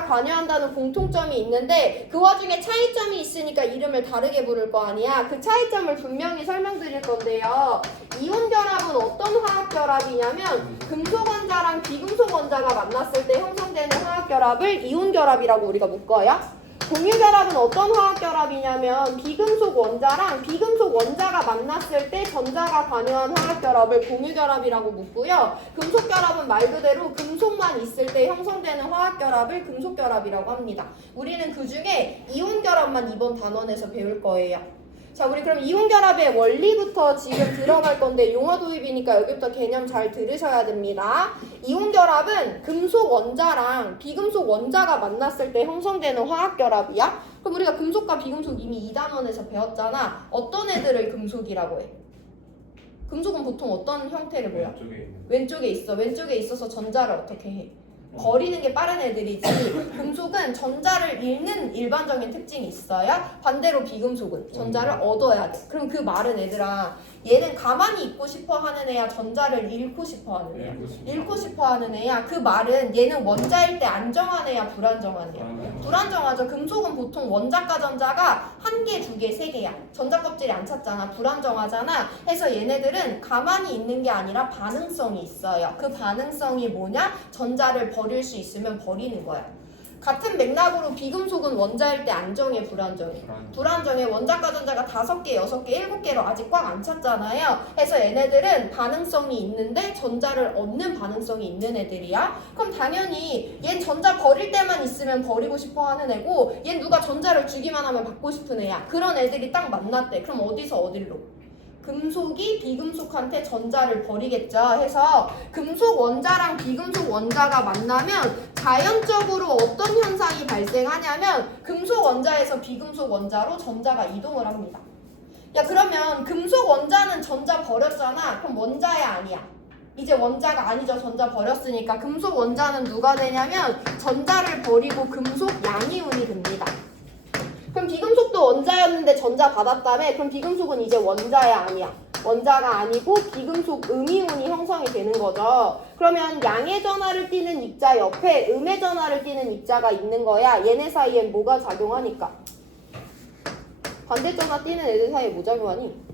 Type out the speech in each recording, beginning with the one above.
전자가 관여한다는 공통점이 있는데 그 와중에 차이점이 있으니까 이름을 다르게 부를 거 아니야. 그 차이점을 분명히 설명드릴 건데요. 이온 결합은 어떤 화학 결합이냐면 금속 원자랑 비금속 원자가 만났을 때 형성되는 화학 결합을 이온 결합이라고 우리가 묶어요. 공유 결합은 어떤 화학 결합이냐면 비금속 원자랑 비금속 원자가 만났을 때 전자가 관여한 화학 결합을 공유 결합이라고 묻고요. 금속 결합은 말 그대로 금속만 있을 때 형성되는 화학 결합을 금속 결합이라고 합니다. 우리는 그 중에 이온 결합만 이번 단원에서 배울 거예요. 자, 우리 그럼 이온 결합의 원리부터 지금 들어갈 건데 용어 도입이니까 여기부터 개념 잘 들으셔야 됩니다. 이온 결합은 금속 원자랑 비금속 원자가 만났을 때 형성되는 화학 결합이야. 그럼 우리가 금속과 비금속 이미 2단원에서 배웠잖아. 어떤 애들을 금속이라고 해? 금속은 보통 어떤 형태를 보여? 왼쪽에 있어. 왼쪽에 있어서 전자를 어떻게 해? 버리는 게 빠른 애들이지. 금속은 전자를 잃는 일반적인 특징이 있어요. 반대로 비금속은 전자를 얻어야 돼. 그럼 그 말은 얘들아, 얘는 가만히 있고 싶어 하는 애야, 전자를 잃고 싶어 하는 애야? 잃고 싶어 하는 애야. 그 말은 얘는 원자일 때 안정한 애야, 불안정한 애야? 불안정하죠. 금속은 보통 원자과 전자가 한 개, 두 개, 세 개야. 전자 껍질이 안 찼잖아. 불안정하잖아. 해서 얘네들은 가만히 있는 게 아니라 반응성이 있어요. 그 반응성이 뭐냐? 전자를 버릴 수 있으면 버리는 거야. 같은 맥락으로 비금속은 원자일 때 안정해, 불안정해? 불안정해. 원자과 전자가 5개, 6개, 7개로 아직 꽉 안 찼잖아요. 해서 얘네들은 반응성이 있는데 전자를 얻는 반응성이 있는 애들이야. 그럼 당연히 얜 전자 버릴 때만 있으면 버리고 싶어 하는 애고 얜 누가 전자를 주기만 하면 받고 싶은 애야. 그런 애들이 딱 만났대. 그럼 어디서 어디로? 금속이 비금속한테 전자를 버리겠죠. 해서 금속 원자랑 비금속 원자가 만나면 자연적으로 어떤 현상이 발생하냐면 금속 원자에서 비금속 원자로 전자가 이동을 합니다. 야, 그러면 금속 원자는 전자 버렸잖아. 그럼 원자야, 아니야? 이제 원자가 아니죠. 전자 버렸으니까. 금속 원자는 누가 되냐면 전자를 버리고 금속 양이온이 됩니다. 그럼 비금속도 원자였는데 전자 받았다며? 그럼 비금속은 이제 원자야, 아니야? 원자가 아니고 비금속 음이온이 형성이 되는 거죠. 그러면 양의 전하를 띠는 입자 옆에 음의 전하를 띠는 입자가 있는 거야. 얘네 사이엔 뭐가 작용하니까? 반대 전하 띠는 애들 사이에 뭐 작용하니?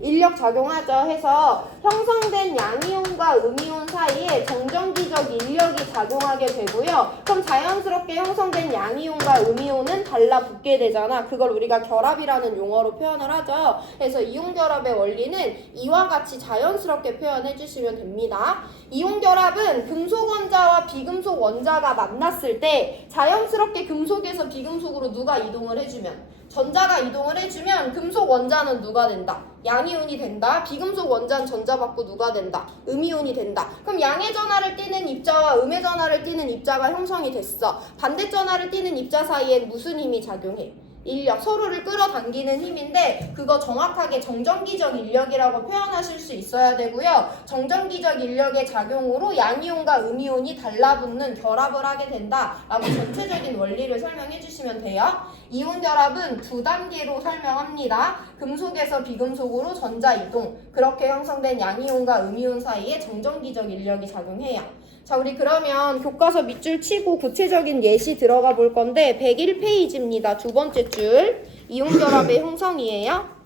인력 작용하죠. 해서 형성된 양이온과 음이온 사이에 정전기적 인력이 작용하게 되고요. 그럼 자연스럽게 형성된 양이온과 음이온은 달라붙게 되잖아. 그걸 우리가 결합이라는 용어로 표현을 하죠. 그래서 이온 결합의 원리는 이와 같이 자연스럽게 표현해 주시면 됩니다. 이온 결합은 금속 원자와 비금속 원자가 만났을 때 자연스럽게 금속에서 비금속으로 누가 이동을 해주면? 전자가 이동을 해주면 금속 원자는 누가 된다? 양이온이 된다. 비금속 원자는 전자 받고 누가 된다? 음이온이 된다. 그럼 양의 전하를 띠는 입자와 음의 전하를 띠는 입자가 형성이 됐어. 반대 전하를 띠는 입자 사이엔 무슨 힘이 작용해? 인력, 서로를 끌어당기는 힘인데 그거 정확하게 정전기적 인력이라고 표현하실 수 있어야 되고요. 정전기적 인력의 작용으로 양이온과 음이온이 달라붙는 결합을 하게 된다라고 전체적인 원리를 설명해 주시면 돼요. 이온 결합은 2단계로 설명합니다. 금속에서 비금속으로 전자 이동, 그렇게 형성된 양이온과 음이온 사이에 정전기적 인력이 작용해요. 자, 우리 그러면 교과서 밑줄 치고 구체적인 예시 들어가 볼 건데 101페이지입니다. 두 번째 줄. 이온 결합의 형성이에요.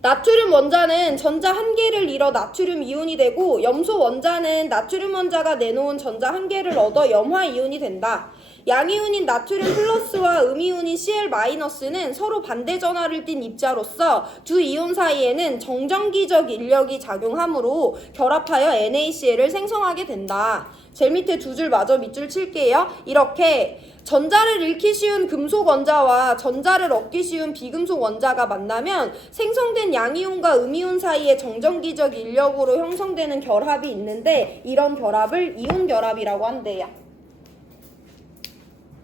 나트륨 원자는 전자 1개를 잃어 나트륨 이온이 되고 염소 원자는 나트륨 원자가 내놓은 전자 1개를 얻어 염화 이온이 된다. 양이온인 나트륨 플러스와 음이온인 Cl-는 서로 반대 전하를 띤 입자로서 두 이온 사이에는 정전기적 인력이 작용하므로 결합하여 NaCl을 생성하게 된다. 제일 밑에 두 줄 마저 밑줄 칠게요. 이렇게 전자를 잃기 쉬운 금속 원자와 전자를 얻기 쉬운 비금속 원자가 만나면 생성된 양이온과 음이온 사이에 정전기적 인력으로 형성되는 결합이 있는데 이런 결합을 이온 결합이라고 한대요.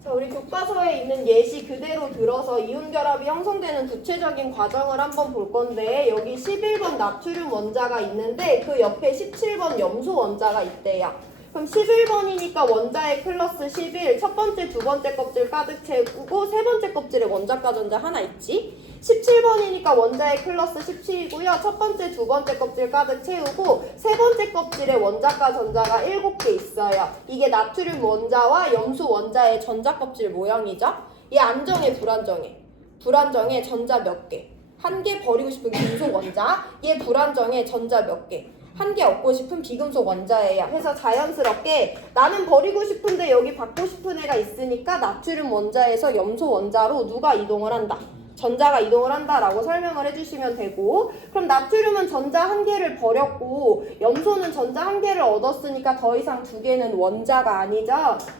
자, 우리 교과서에 있는 예시 그대로 들어서 이온 결합이 형성되는 구체적인 과정을 한번 볼 건데 여기 11번 나트륨 원자가 있는데 그 옆에 17번 염소 원자가 있대요. 그럼 11번이니까 원자의 클러스 11, 첫 번째, 두 번째 껍질 가득 채우고 세 번째 껍질에 원자과 전자 하나 있지? 17번이니까 원자의 플러스 17이고요. 첫 번째, 두 번째 껍질 가득 채우고 세 번째 껍질에 원자과 전자가 7개 있어요. 이게 나트륨 원자와 염소 원자의 전자 껍질 모양이죠. 얘 안정해, 불안정해? 불안정해. 전자 몇 개? 한 개 버리고 싶은 금속 원자. 얘 불안정해. 전자 몇 개? 한 개 얻고 싶은 비금속 원자예요. 그래서 자연스럽게 나는 버리고 싶은데 여기 받고 싶은 애가 있으니까 나트륨 원자에서 염소 원자로 누가 이동을 한다? 전자가 이동을 한다라고 설명을 해주시면 되고, 그럼 나트륨은 전자 한 개를 버렸고 염소는 전자 한 개를 얻었으니까 더 이상 두 개는 원자가 아니죠.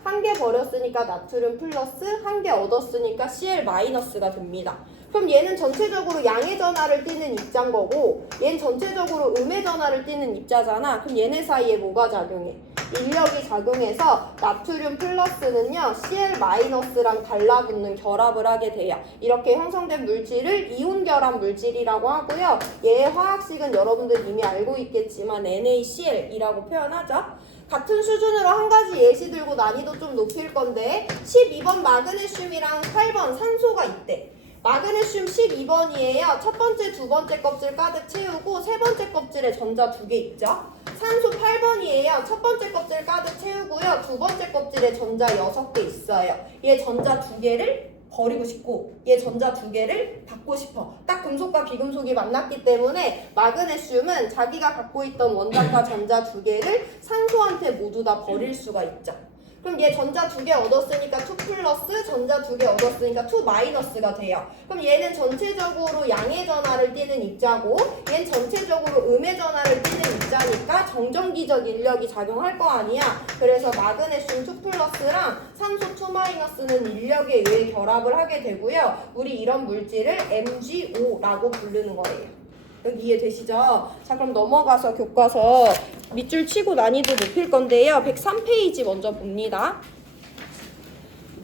한 개 버렸으니까 나트륨 플러스, 한 개 얻었으니까 Cl 마이너스가 됩니다. 그럼 얘는 전체적으로 양의 전하를 띠는 입자인 거고 얘는 전체적으로 음의 전하를 띠는 입자잖아. 그럼 얘네 사이에 뭐가 작용해? 인력이 작용해서 나트륨 플러스는요 Cl 마이너스랑 달라붙는 결합을 하게 돼요. 이렇게 형성된 물질을 이온 결합 물질이라고 하고요. 얘의 화학식은 여러분들 이미 알고 있겠지만 NaCl이라고 표현하죠. 같은 수준으로 한 가지 예시 들고 난이도 좀 높일 건데 12번 마그네슘이랑 8번 산소가 있대. 마그네슘 12번이에요. 첫 번째, 두 번째 껍질 가득 채우고 세 번째 껍질에 전자 2개 있죠. 산소 8번이에요. 첫 번째 껍질 가득 채우고요. 두 번째 껍질에 전자 6개 있어요. 얘 전자 2개를 버리고 싶고 얘 전자 2개를 받고 싶어. 딱 금속과 비금속이 만났기 때문에 마그네슘은 자기가 갖고 있던 원자과 전자 2개를 산소한테 모두 다 버릴 수가 있죠. 그럼 얘 전자 2개 얻었으니까 2 플러스, 전자 2개 얻었으니까 2 마이너스가 돼요. 그럼 얘는 전체적으로 양의 전하를 띠는 입자고 얘는 전체적으로 음의 전하를 띠는 입자니까 정전기적 인력이 작용할 거 아니야. 그래서 마그네슘 2 플러스랑 산소 2 마이너스는 인력에 의해 결합을 하게 되고요. 우리 이런 물질을 MgO라고 부르는 거예요. 여기 이해되시죠? 자, 그럼 넘어가서 교과서 밑줄 치고 난이도 높일 건데요. 103페이지 먼저 봅니다.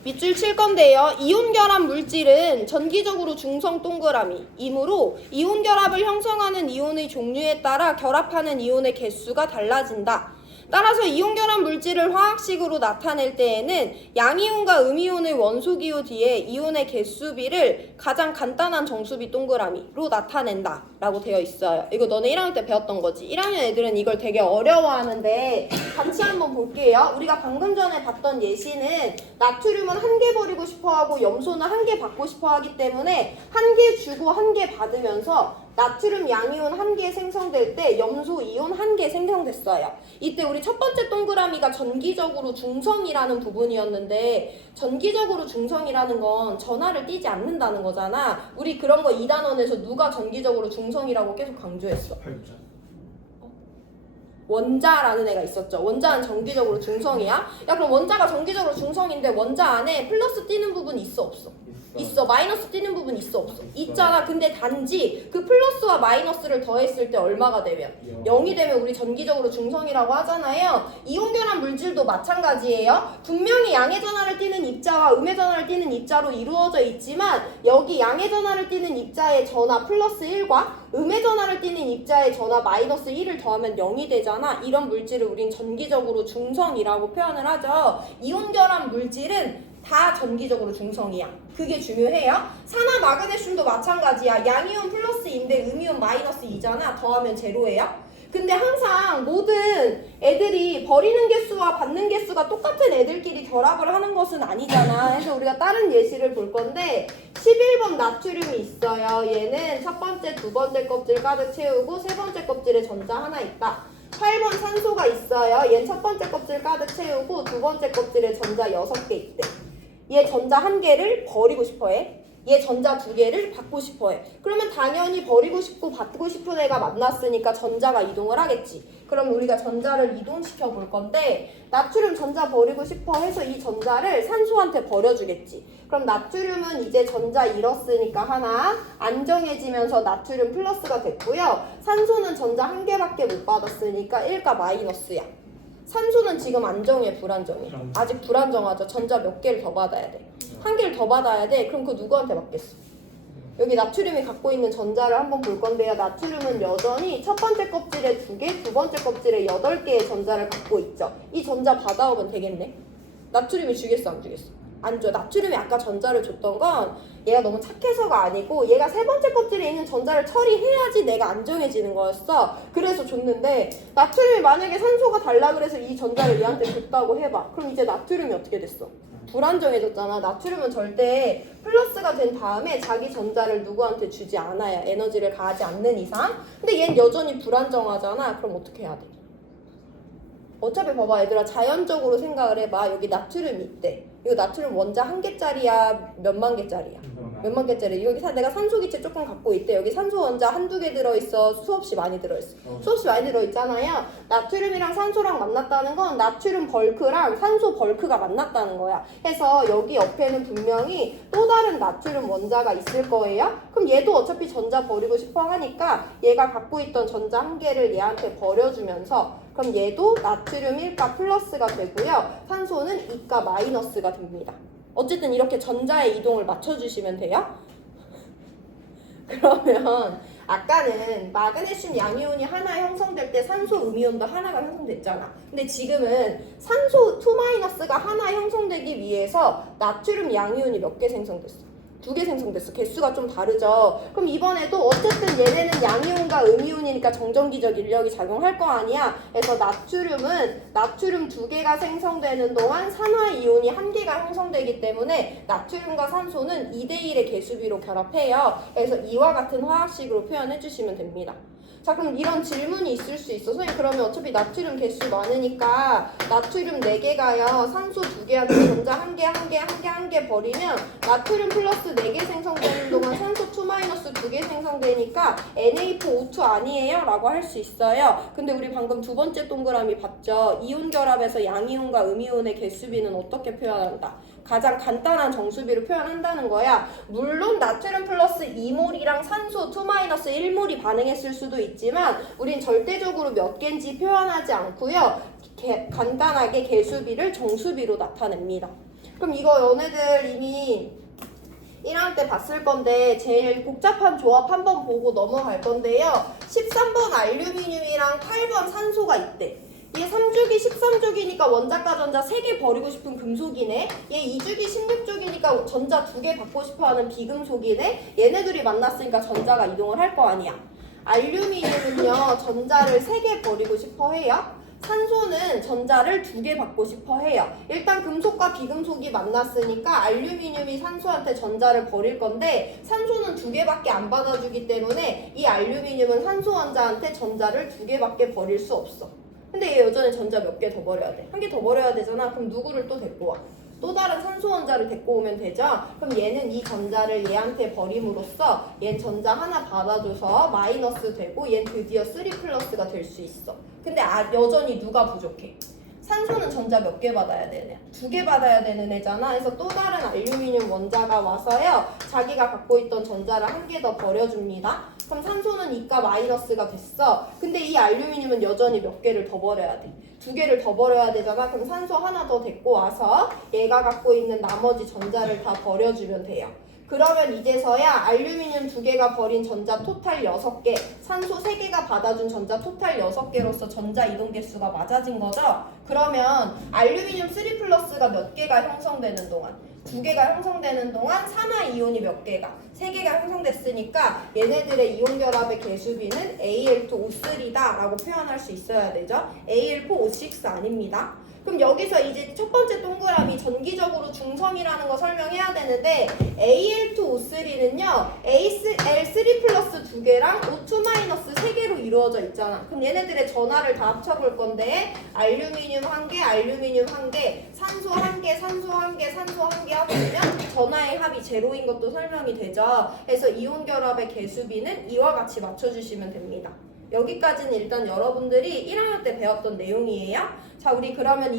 밑줄 칠 건데요. 이온 결합 물질은 전기적으로 중성 동그라미이므로 이온 결합을 형성하는 이온의 종류에 따라 결합하는 이온의 개수가 달라진다. 따라서 이온 결합 물질을 화학식으로 나타낼 때에는 양이온과 음이온의 원소기호 뒤에 이온의 개수비를 가장 간단한 정수비 동그라미로 나타낸다 라고 되어 있어요. 이거 너네 1학년 때 배웠던 거지. 1학년 애들은 이걸 되게 어려워하는데 같이 한번 볼게요. 우리가 방금 전에 봤던 예시는 나트륨은 한 개 버리고 싶어하고 염소는 한 개 받고 싶어하기 때문에 한 개 주고 한 개 받으면서 나트륨 양이온 한 개 생성될 때 염소 이온 한 개 생성됐어요. 이때 우리 첫 번째 동그라미가 전기적으로 중성이라는 부분이었는데 전기적으로 중성이라는 건 전하를 띠지 않는다는 거잖아. 우리 그런 거 2단원에서 누가 전기적으로 중성이라고 계속 강조했어? 원자라는 애가 있었죠. 원자는 전기적으로 중성이야. 야, 그럼 원자가 전기적으로 중성인데 원자 안에 플러스 띄는 부분 있어 없어? 있어. 마이너스 띄는 부분 있어 없어? 있잖아. 근데 단지 그 플러스와 마이너스를 더했을 때 얼마가 되면? 0이 되면 우리 전기적으로 중성이라고 하잖아요. 이온 결합 물질도 마찬가지예요. 분명히 양의 전하를 띠는 입자와 음의 전하를 띠는 입자로 이루어져 있지만 여기 양의 전하를 띠는 입자의 전하 플러스 1과 음의 전하를 띠는 입자의 전하 마이너스 1을 더하면 0이 되잖아. 이런 물질을 우린 전기적으로 중성이라고 표현을 하죠. 이온 결합 물질은 다 전기적으로 중성이야. 그게 중요해요. 산화 마그네슘도 마찬가지야. 양이온 플러스인데 음이온 마이너스 2잖아. 더하면 제로예요. 근데 항상 모든 애들이 버리는 개수와 받는 개수가 똑같은 애들끼리 결합을 하는 것은 아니잖아. 그래서 우리가 다른 예시를 볼 건데 11번 나트륨이 있어요. 얘는 첫 번째, 두 번째 껍질 가득 채우고 세 번째 껍질에 전자 하나 있다. 8번 산소가 있어요. 얘는 첫 번째 껍질 가득 채우고 두 번째 껍질에 전자 6개 있대. 얘 전자 한 개를 버리고 싶어해. 얘 전자 2개를 받고 싶어해. 그러면 당연히 버리고 싶고 받고 싶은 애가 만났으니까 전자가 이동을 하겠지. 그럼 우리가 전자를 이동시켜 볼 건데 나트륨 전자 버리고 싶어 해서 이 전자를 산소한테 버려주겠지. 그럼 나트륨은 이제 전자 잃었으니까 하나 안정해지면서 나트륨 플러스가 됐고요. 산소는 전자 한 개밖에 못 받았으니까 1가 마이너스야. 산소는 지금 안정해, 불안정해? 아직 불안정하죠. 전자 몇 개를 더 받아야 돼? 한 개를 더 받아야 돼. 그럼 그 누구한테 받겠어? 여기 나트륨이 갖고 있는 전자를 한번 볼 건데요. 나트륨은 여전히 첫 번째 껍질에 2개, 두 번째 껍질에 8개의 전자를 갖고 있죠. 이 전자 받아오면 되겠네. 나트륨이 주겠어, 안 주겠어? 안 줘. 나트륨이 아까 전자를 줬던 건 얘가 너무 착해서가 아니고 얘가 세 번째 껍질에 있는 전자를 처리해야지 내가 안정해지는 거였어. 그래서 줬는데 나트륨이 만약에 산소가 달라 그래서 이 전자를 얘한테 줬다고 해봐. 그럼 이제 나트륨이 어떻게 됐어? 불안정해졌잖아. 나트륨은 절대 플러스가 된 다음에 자기 전자를 누구한테 주지 않아야 에너지를 가하지 않는 이상. 근데 얘는 여전히 불안정하잖아. 그럼 어떻게 해야 돼? 어차피 봐봐 얘들아, 자연적으로 생각을 해봐. 여기 나트륨이 있대. 이거 나트륨 원자 1개짜리야 몇만 개짜리야? 몇만 개짜리. 여기 내가 산소 기체 조금 갖고 있대. 여기 산소 원자 한두 개 들어있어. 수없이 많이 들어있어. 수없이 많이 들어있잖아요. 나트륨이랑 산소랑 만났다는 건 나트륨 벌크랑 산소 벌크가 만났다는 거야. 그래서 여기 옆에는 분명히 또 다른 나트륨 원자가 있을 거예요. 그럼 얘도 어차피 전자 버리고 싶어 하니까 얘가 갖고 있던 전자 한 개를 얘한테 버려주면서, 그럼 얘도 나트륨 1가 플러스가 되고요. 산소는 2가 마이너스가 됩니다. 어쨌든 이렇게 전자의 이동을 맞춰주시면 돼요. 그러면 아까는 마그네슘 양이온이 하나 형성될 때 산소 음이온도 하나가 형성됐잖아. 근데 지금은 산소 2-가 하나 형성되기 위해서 나트륨 양이온이 몇 개 생성됐어? 2개 생성됐어. 개수가 좀 다르죠. 그럼 이번에도 어쨌든 얘네는 양이온과 음이온이니까 정전기적 인력이 작용할 거 아니야. 그래서 나트륨 2개가 생성되는 동안 산화이온이 1개가 형성되기 때문에 나트륨과 산소는 2대1의 개수비로 결합해요. 그래서 이와 같은 화학식으로 표현해 주시면 됩니다. 자, 그럼 이런 질문이 있을 수 있어. 선생님, 그러면 어차피 나트륨 개수 많으니까 나트륨 4개가요. 산소 2개한테 전자 1개 버리면 나트륨 플러스 4개 생성되는 동안 산소 2-2개 생성되니까 NA4O2 아니에요? 라고 할 수 있어요. 근데 우리 방금 두 번째 동그라미 봤죠? 이온 결합에서 양이온과 음이온의 개수비는 어떻게 표현한다? 가장 간단한 정수비로 표현한다는 거야. 물론 나트륨 플러스 2몰이랑 산소 2-1몰이 반응했을 수도 있지만 우린 절대적으로 몇 개인지 표현하지 않고요. 간단하게 개수비를 정수비로 나타냅니다. 그럼 이거 너네들 이미 1학년 때 봤을 건데 제일 복잡한 조합 한번 보고 넘어갈 건데요. 13번 알루미늄이랑 8번 산소가 있대. 얘 3주기 13주기니까 원자과 전자 3개 버리고 싶은 금속이네. 얘 2주기 16주기니까 전자 2개 받고 싶어하는 비금속이네. 얘네들이 만났으니까 전자가 이동을 할 거 아니야. 알루미늄은요 전자를 3개 버리고 싶어 해요. 산소는 전자를 2개 받고 싶어 해요. 일단 금속과 비금속이 만났으니까 알루미늄이 산소한테 전자를 버릴 건데 산소는 2개밖에 안 받아주기 때문에 이 알루미늄은 산소 원자한테 전자를 2개밖에 버릴 수 없어. 근데 얘 여전히 전자 몇 개 더 버려야 돼? 1개 더 버려야 되잖아. 그럼 누구를 또 데리고 와? 또 다른 산소 원자를 데리고 오면 되죠? 그럼 얘는 이 전자를 얘한테 버림으로써 얘는 전자 하나 받아줘서 마이너스 되고 얘는 드디어 3+가 될 수 있어. 근데 여전히 누가 부족해? 산소는 전자 몇 개 받아야 되는 애야? 2개 받아야 되는 애잖아. 그래서 또 다른 알루미늄 원자가 와서요 자기가 갖고 있던 전자를 1개 더 버려줍니다. 그럼 산소는 2가 마이너스가 됐어. 근데 이 알루미늄은 여전히 몇 개를 더 버려야 돼? 2개를 더 버려야 되잖아. 그럼 산소 하나 더 데리고 와서 얘가 갖고 있는 나머지 전자를 다 버려주면 돼요. 그러면 이제서야 알루미늄 2개가 버린 전자 토탈 6개, 산소 3개가 받아준 전자 토탈 6개로서 전자 이동 개수가 맞아진 거죠? 그러면 알루미늄 3+가 몇 개가 형성되는 동안? 2개가 형성되는 동안 산화이온이 몇 개가? 3개가 형성됐으니까 얘네들의 이온 결합의 개수비는 Al2O3다 라고 표현할 수 있어야 되죠? Al4O6 아닙니다. 그럼 여기서 이제 첫 번째 동그라미 전기적으로 중성이라는 거 설명해야 되는데 Al2O3는요 Al3 플러스 2개랑 O2 3개로 이루어져 있잖아. 그럼 얘네들의 전하를 다 합쳐볼 건데 알루미늄 1개, 알루미늄 1개, 산소 1개, 산소 1개, 산소 1개 합치면 전하의 합이 제로인 것도 설명이 되죠. 그래서 이온 결합의 개수비는 이와 같이 맞춰주시면 됩니다. 여기까지는 일단 여러분들이 1학년 때 배웠던 내용이에요. 자, 우리 그러면